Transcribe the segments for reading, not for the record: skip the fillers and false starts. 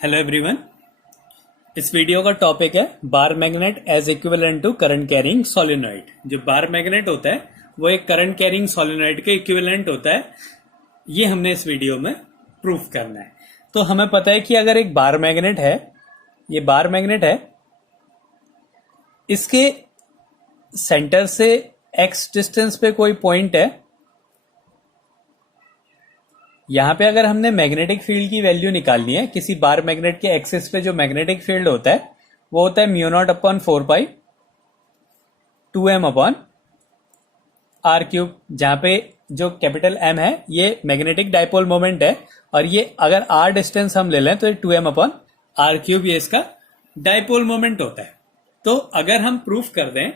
Hello everyone. इस video का topic है bar magnet as equivalent to current carrying solenoid. जो बार मैग्नेट होता है वो एक करंट कैरिंग सोलेनोइड के इक्विवेलेंट होता है। ये हमने इस वीडियो में प्रूफ करना है। तो हमें पता है कि अगर एक बार मैग्नेट है, ये बार मैग्नेट है, इसके सेंटर से एक्स डिस्टेंस पे कोई पॉइंट है। यहां पे अगर हमने मैग्नेटिक फील्ड की वैल्यू निकालनी है, किसी बार मैग्नेट के एक्सिस पे जो मैग्नेटिक फील्ड होता है वो होता है mu naught upon 4 pi 2m upon r cube, जहां पे जो कैपिटल M है ये मैग्नेटिक डाइपोल मोमेंट है, और ये अगर r डिस्टेंस हम ले लें तो ये 2m अपॉन आर क्यूब ये इसका डाइपोल मोमेंट होता है। तो अगर हम प्रूफ कर दें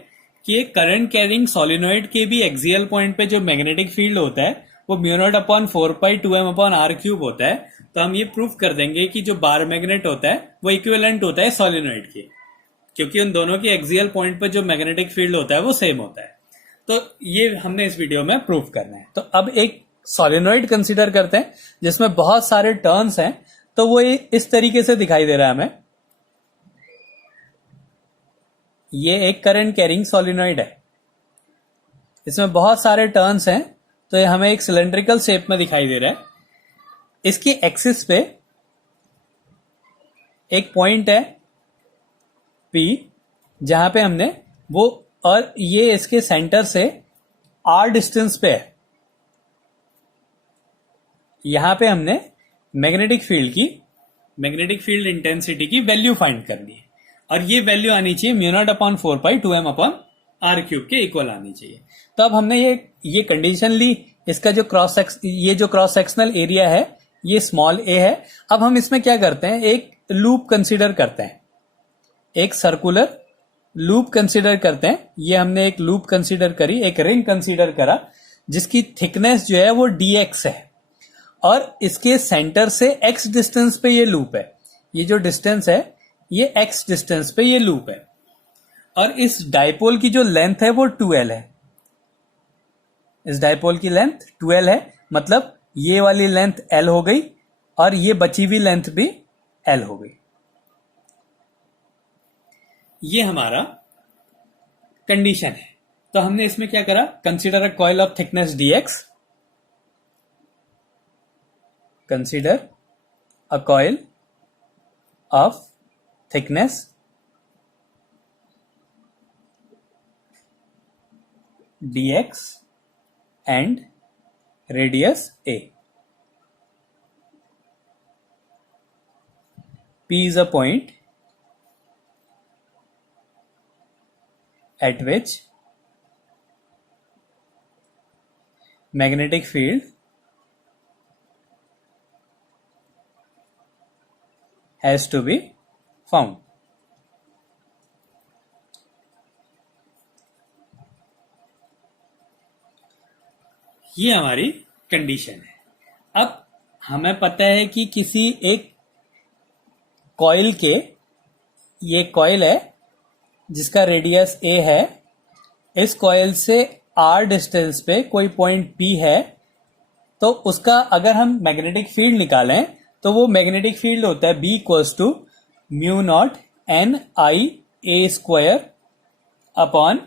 कि एक करंट कैरिंग सोलिनॉइड के भी एक्सियल पॉइंट पे जो मैग्नेटिक फील्ड होता है वो mu naught upon 4 pi 2m upon r cube होता है, तो हम ये प्रूफ कर देंगे कि जो बार मैग्नेट होता है वो इक्विवेलेंट होता है सोलिनॉइड के, क्योंकि उन दोनों के एक्सियल पॉइंट पर जो मैग्नेटिक फील्ड होता है वो सेम होता है। तो ये हमने इस वीडियो में प्रूफ करना है। तो अब एक सोलिनॉइड कंसीडर करते हैं जिसमें बहुत सारे टर्न्स हैं। तो वो इस तरीके से दिखाई दे रहा है हमें। ये एक करंट कैरिंग सोलिनॉइड है, इसमें बहुत सारे टर्न्स हैं। तो ये हमें एक सिलेंड्रिकल शेप में दिखाई दे रहा है। इसकी एक्सिस पे एक पॉइंट है P, जहां पे हमने वो, और ये इसके सेंटर से R डिस्टेंस पे है। यहां पे हमने मैग्नेटिक फील्ड इंटेंसिटी की वैल्यू फाइंड करनी है, और ये वैल्यू आनी चाहिए mu naught upon 4 pi 2m upon r cube के इक्वल आनी चाहिए। तो अब हमने ये कंडीशन ली। इसका जो क्रॉस सेक्शनल एरिया है ये स्मॉल a है। अब हम इसमें क्या करते हैं, एक लूप कंसीडर करते हैं, एक सर्कुलर लूप कंसीडर करते हैं। ये हमने एक लूप कंसीडर करी, एक रिंग कंसीडर करा जिसकी थिकनेस जो है वो dx है, और इसके सेंटर से x डिस्टेंस पे ये लूप है। ये जो डिस्टेंस है ये x डिस्टेंस पे ये लूप है, और इस डाइपोल की जो लेंथ है वो 2l है। इस डाइपोल की लेंथ 2l है, मतलब ये वाली लेंथ l हो गई और ये बची हुई लेंथ भी l हो गई। ये हमारा कंडीशन है। तो हमने इसमें क्या करा, consider a coil of thickness dx, consider a coil of thickness dx and radius a. P is a point at which magnetic field has to be found. ये हमारी कंडीशन है। अब हमें पता है कि किसी एक कॉइल के, ये कॉइल है जिसका रेडियस a है, इस कॉइल से r डिस्टेंस पे कोई पॉइंट P है, तो उसका अगर हम मैग्नेटिक फील्ड निकालें तो वो मैग्नेटिक फील्ड होता है B equals to mu naught NiA² upon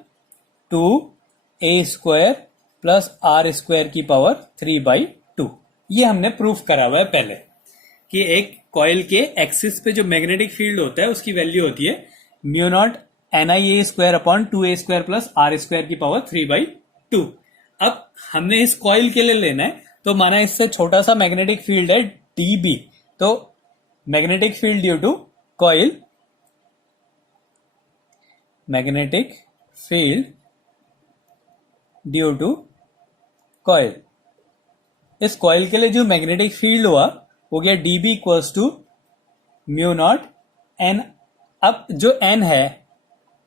2a² plus r² की पावर 3/2। ये हमने प्रूफ करा हुआ है पहले कि एक कॉइल के एक्सिस पे जो मैग्नेटिक फील्ड होता है उसकी वैल्यू होती है mu naught NiA² upon 2a² plus r² की पावर 3/2। अब हमने इस कॉइल के लिए लेना है, तो माना इससे छोटा सा मैग्नेटिक फील्ड है dB, तो magnetic field due to coil, magnetic field due to coil, इस कॉइल के लिए जो मैग्नेटिक फील्ड हुआ वो गया dB equals to mu naught n। अब जो n है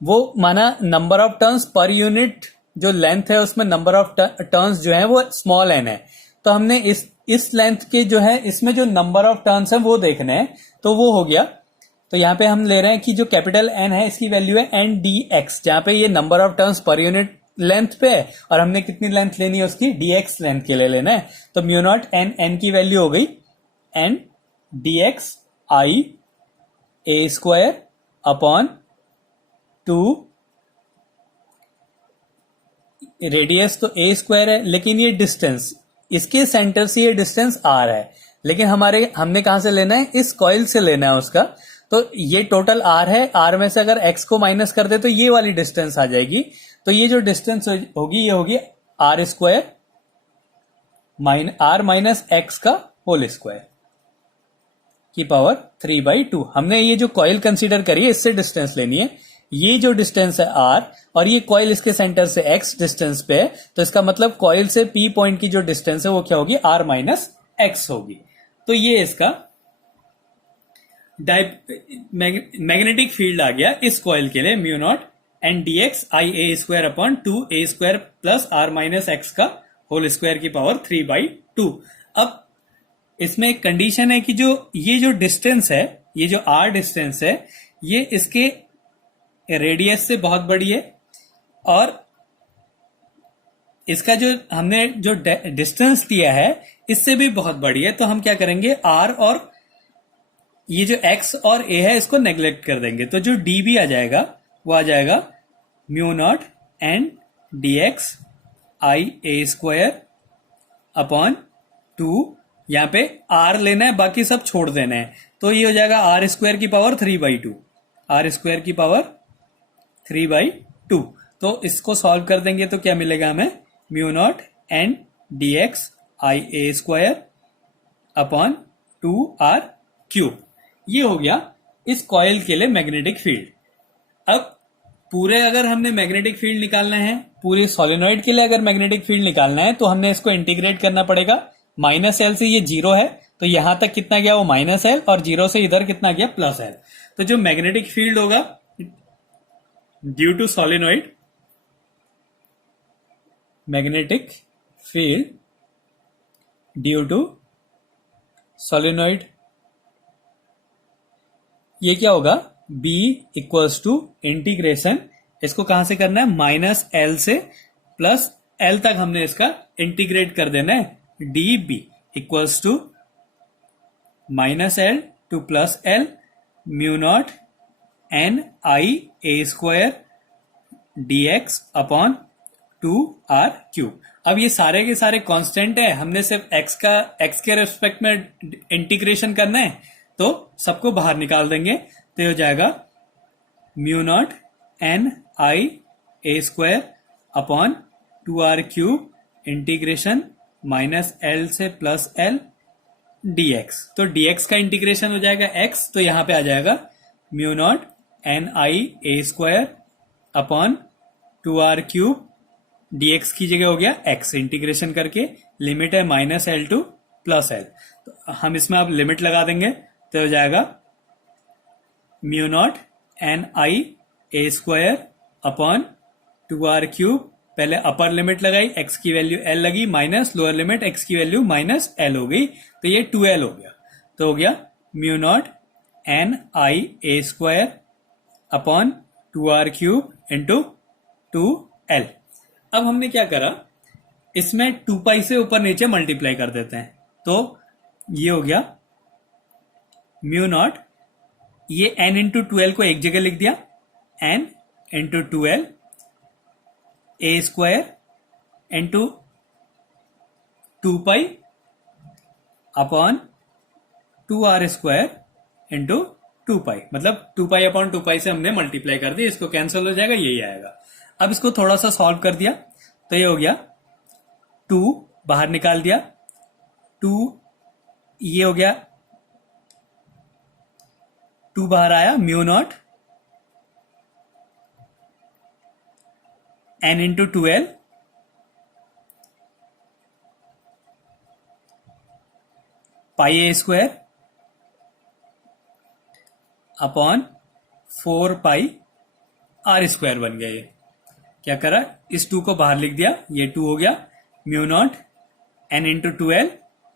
वो माना number of turns per unit, जो लेंथ है उसमें नंबर ऑफ टर्न्स जो है वो स्मॉल n है। तो हमने इस लेंथ के जो है इसमें जो नंबर ऑफ टर्न्स है वो देखने हैं, तो वो हो गया। तो यहाँ पे हम ले रहे हैं कि जो कैपिटल N है इसकी वैल्यू है NDX, जहां पे ये number of turns per unit length पे है, और हमने कितनी लेंथ लेनी है उसकी dx लेंथ के लिए लेना है। तो म्यू नॉट n की वैल्यू हो गई n dx I a square upon 2, radius तो ए स्क्वायर है, लेकिन ये डिस्टेंस, इसके सेंटर से ये डिस्टेंस आर है, लेकिन हमने कहां से लेना है, इस कॉइल से लेना है उसका। तो ये टोटल आर है, आर में से अगर एक्स को माइनस कर दे तो ये वाली डिस्टेंस आ जाएगी। तो ये जो डिस्टेंस होगी ये होगी r square r minus x का होल स्क्वायर की पावर 3/2। हमने ये जो कॉइल कंसीडर करी है इससे डिस्टेंस लेनी है। ये जो डिस्टेंस है आर और ये कॉइल इसके सेंटर से एक्स डिस्टेंस पे है, तो इसका मतलब कॉइल से पी पॉइंट की जो डिस्टेंस है वो क्या होगी, आर माइनस एक्स होगी। तो ये इसका मैग्नेटिक फील्ड आ गया इस कॉइल के लिए, mu naught n d x I a square upon 2a square plus r minus x का होल स्क्वायर की पावर 3/2। अब इसमें एक कंडीशन है कि ये जो डिस्टेंस है, ये जो आर डिस्टेंस है, ये इसके रेडियस से बहुत बड़ी है और इसका जो हमने जो डिस्टेंस दिया है इससे भी बहुत बड़ी है। तो हम क्या करेंगे, आर और ये जो एक्स और ए है इसको नेग्लेक्ट कर देंगे। तो जो डी भी आ जाएगा वो आ जाएगा mu naught n d x I a square upon 2, यहां पे आर लेना है, बाकी सब छोड़ देना है। तो ये हो जाएगा आर स्क्वायर की पावर 3/2, आर स्क्वायर की पावर 3/2। तो इसको सॉल्व कर देंगे तो क्या मिलेगा हमें, mu naught n d x I a square upon 2r³। ये हो गया इस कॉइल के लिए मैग्नेटिक फील्ड। अब पूरे अगर हमने मैग्नेटिक फील्ड निकालना है, पूरे सोलेनॉइड के लिए अगर मैग्नेटिक फील्ड निकालना है तो हमने इसको इंटीग्रेट करना पड़ेगा। -L से ये 0 है तो यहां तक कितना गया वो -L, और 0 से इधर कितना गया +L। तो जो मैग्नेटिक फील्ड होगा due to solenoid, magnetic field due to solenoid, ये क्या होगा, B इक्वल्स टू इंटीग्रेशन, इसको कहां से करना है, -L से +L तक हमने इसका इंटीग्रेट कर देना है। dB equals to -L to +L mu naught n I a square dx upon 2r³। अब ये सारे के सारे कांस्टेंट है, हमने सिर्फ x के रेस्पेक्ट में इंटीग्रेशन करना है, तो सबको बाहर निकाल देंगे। तो ये हो जाएगा mu naught n I a square upon 2r³ integration -L से +L dx। तो dx का इंटीग्रेशन हो जाएगा x, तो यहां पे आ जाएगा mu naught n I a square upon 2r³ dx की जगह हो गया x, इंटीग्रेशन करके लिमिट है -L टू +L। तो हम इसमें अब लिमिट लगा देंगे तो हो जाएगा mu naught n I a square upon 2r³, पहले अपर लिमिट लगाई, x की वैल्यू l लगी, माइनस लोअर लिमिट x की वैल्यू -L हो गई, तो ये 2l हो गया। तो हो गया mu naught n I a square upon 2r³ into 2l। अब हमने क्या करा, इसमें 2π से ऊपर नीचे मल्टीप्लाई कर देते हैं। तो ये हो गया म्यू नॉट, ये n इंटू 2l को एक जगह लिख दिया, n into 2l a square into 2π upon 2r square into 2π, मतलब 2π अपॉन 2π से हमने मल्टीप्लाई कर दिया, इसको कैंसिल हो जाएगा, यही आएगा। अब इसको थोड़ा सा सॉल्व कर दिया तो ये हो गया 2 बाहर निकाल दिया, 2 ये हो गया, 2 बाहर आया, mu naught n into 2l पाई ए स्क्वायर अपॉन 4π r स्क्वायर बन गया। ये क्या करा, इस 2 को बाहर लिख दिया, ये 2 हो गया, mu naught n into 2l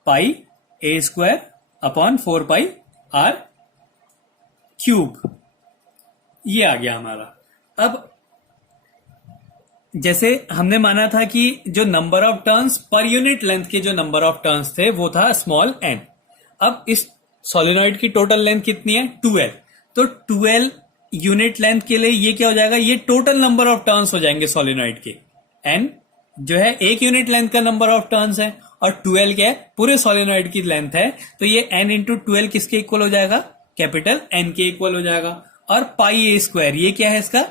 पाई ए स्क्वायर अपॉन 4π r³, ये आ गया हमारा। अब जैसे हमने माना था कि जो number of turns per unit length के जो नंबर ऑफ टर्न्स थे वो था स्मॉल n। अब इस सोलिनॉइड की टोटल लेंथ कितनी है 12, तो 12 यूनिट लेंथ के लिए ये क्या हो जाएगा, ये टोटल नंबर ऑफ टर्न्स हो जाएंगे सोलिनॉइड के। एन जो है एक यूनिट लेंथ का नंबर ऑफ टर्न्स है और 12 क्या है पूरे सोलिनॉइड की लेंथ है, तो ये n इंटू 12 किसके इक्वल हो जाएगा, कैपिटल N के इक्वल हो जाएगा। और पाई ए स्क्वायर ये क्या है, इसका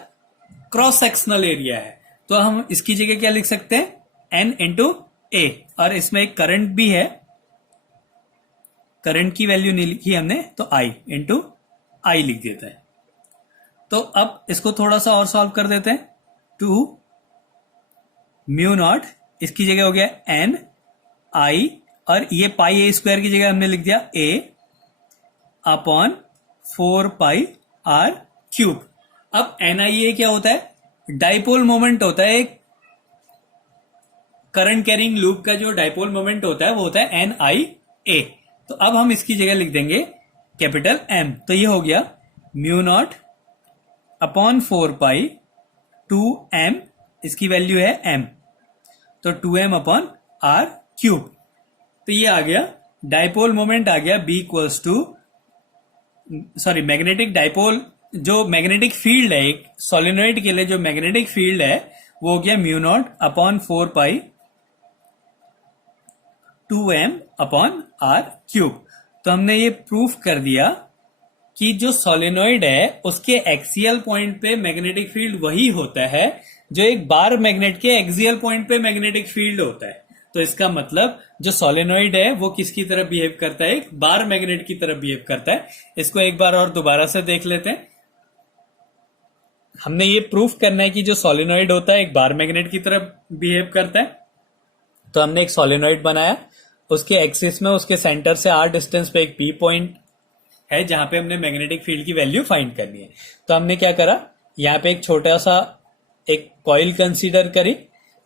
क्रॉस सेक्शनल एरिया है, तो हम इसकी जगह क्या लिख सकते हैं n इंटू ए। और इसमें एक करंट भी है, करंट की वैल्यू नहीं लिखी हमने तो I इंटू आई लिख देता है। तो अब इसको थोड़ा सा और सॉल्व कर देते हैं। 2 म्यू नॉट इसकी जगह हो गया एन आई, और ये पाई ए स्क्वायर की जगह हमने लिख दिया ए अपॉन 4 पाई आर क्यूब। अब एन आई ए क्या होता है, डाइपोल मोमेंट होता है, एक करंट कैरिंग लूप का जो डाइपोल मोमेंट होता है वो होता है एन आई ए। तो अब हम इसकी जगह लिख देंगे कैपिटल एम, तो ये हो गया म्यू नॉट अपॉन 4 पाई 2 एम, इसकी वैल्यू है एम, तो 2m अपॉन आर क्यूब। तो ये आ गया डाइपोल मोमेंट आ गया B equals to, sorry magnetic dipole, जो मैग्नेटिक फील्ड है एक सोलिनॉइड के लिए जो मैग्नेटिक फील्ड है वो हो गया mu naught upon 4 pi 2m upon r cube. तो हमने ये प्रूफ कर दिया कि जो सोलिनॉइड है उसके एक्सियल पॉइंट पे मैग्नेटिक फील्ड वही होता है जो एक बार मैग्नेट के एक्सियल पॉइंट पे मैग्नेटिक फील्ड होता है। तो इसका मतलब जो सोलिनॉइड है वो किसकी तरह बिहेव करता है, एक बार मैग्नेट की तरह बिहेव करता है। इसको एक बार और दोबारा से देख लेते हैं। हमने ये प्रूफ करना है कि जो सोलिनॉइड होता है एक बार मैग्नेट की तरह बिहेव करता है। तो हमने एक सोलिनॉइड बनाया, उसके एक्सिस में उसके सेंटर से आर डिस्टेंस पे एक पी पॉइंट है जहां पे हमने मैग्नेटिक फील्ड की वैल्यू फाइंड करनी है। तो हमने क्या करा, यहाँ पे एक छोटा सा एक कॉइल कंसीडर करी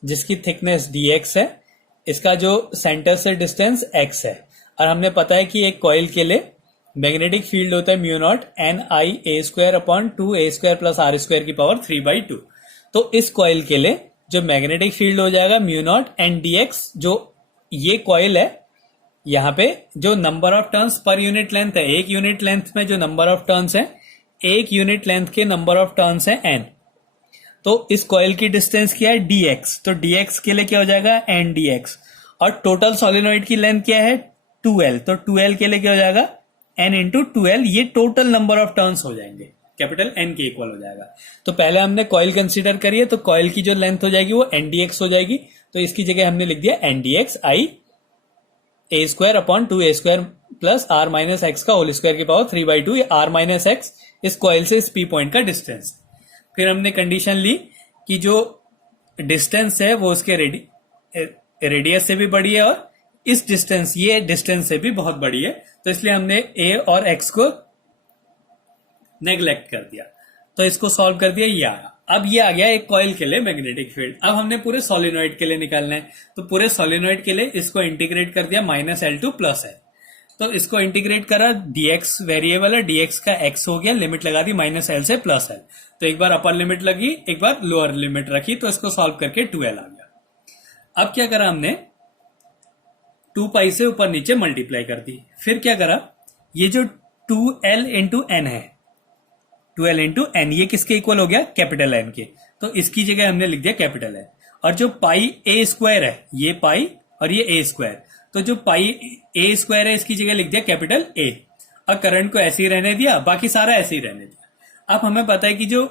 जिसकी थिकनेस dx है, इसका जो सेंटर से डिस्टेंस x है, और हमने पता है कि एक कॉइल के लिए मैग्नेटिक फील्ड होता है mu naught n I a square upon 2 a square plus r square की पावर 3/2। तो इस कॉइल के लिए जो मैग्नेटिक फील्ड हो जाएगा म्यू नॉट एन dx, जो ये कॉइल है यहाँ पे जो number of turns per unit length है, एक यूनिट लेंथ में जो नंबर ऑफ टर्न्स है, एक यूनिट लेंथ के नंबर ऑफ टर्न्स है n। तो इस कॉइल की डिस्टेंस क्या है dx, तो dx के लिए क्या हो जाएगा n dx, और टोटल सोलिनॉइड की लेंथ क्या है 2l, तो 2l के लिए क्या हो जाएगा n इंटू 2l, ये टोटल नंबर ऑफ टर्न्स हो जाएंगे, कैपिटल n के इक्वल हो जाएगा। तो पहले हमने कॉइल कंसीडर करी है, तो कॉइल की जो लेंथ हो जाएगी वो n dx हो जाएगी, तो इसकी जगह हमने लिख दिया n dx I a square upon 2 a square plus r minus x का होल स्क्वायर की पावर 3/2, ये आर माइनस एक्स इस कॉइल से इस पी पॉइंट का डिस्टेंस। फिर हमने कंडीशन ली कि जो डिस्टेंस है वो उसके रेडियस से भी बड़ी है और इस डिस्टेंस ये डिस्टेंस से भी बहुत बड़ी है, तो इसलिए हमने ए और एक्स को नेग्लेक्ट कर दिया। तो इसको सॉल्व कर दिया, ये आया। अब ये आ गया एक कॉइल के लिए मैग्नेटिक फील्ड। अब हमने पूरे सोलिनॉइड के लिए निकालना है, तो पूरे सोलिनॉइड के लिए इसको इंटीग्रेट कर दिया -L2 प्लस L। तो इसको इंटीग्रेट करा, dx वेरिएबल है, dx का x हो गया, लिमिट लगा दी -L से प्लस L। तो एक बार अपर लिमिट लगी, एक बार लोअर लिमिट रखी, तो इसको सॉल्व करके 2L आ गया। अब क्या करा हमने 2 पाई से ऊपर नीचे मल्टीप्लाई कर दी। फिर क्या करा, ये जो 2L इंटू एन है, 2L इंटू एन, ये किसके इक्वल हो गया कैपिटल एन के, तो इसकी जगह हमने लिख दिया कैपिटल एन। और जो पाई ए स्क्वायर है, ये पाई और ये ए स्क्वायर, तो जो पाई ए स्क्वायर है इसकी जगह लिख दिया कैपिटल ए। और करंट को ऐसे ही रहने दिया, बाकी सारा ऐसे ही रहने दिया। अब हमें पता है कि जो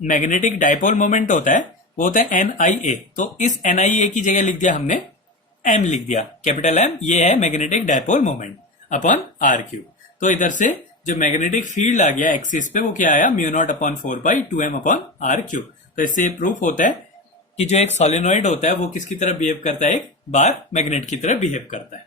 मैग्नेटिक डाइपोल मोमेंट होता है वो होता है एन आई ए, तो इस एन आई ए की जगह लिख दिया हमने एम, लिख दिया कैपिटल एम, ये है magnetic dipole moment upon r cube. तो इधर से जो मैग्नेटिक फील्ड आ गया एक्सिस पे वो क्या आया, mu naught upon 4 pi 2m upon r cube. तो इससे प्रूफ होता है कि जो एक सोलिनॉइड होता है वो किसकी तरह बिहेव करता है, एक बार मैग्नेट की तरह बिहेव करता है।